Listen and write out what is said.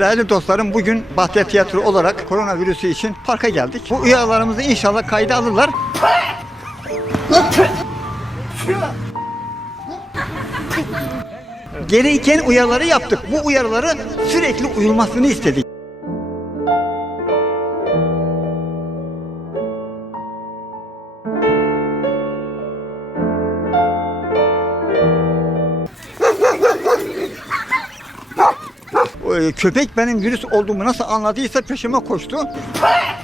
Değerli dostlarım bugün Bahçe Tiyatro olarak koronavirüsü için parka geldik. Bu uyarılarımızı inşallah kayda alırlar. Gereken uyarıları yaptık. Bu uyarıları sürekli uyulmasını istedik. E, köpek benim virüs olduğumu nasıl anladıysa peşime koştu. Pah!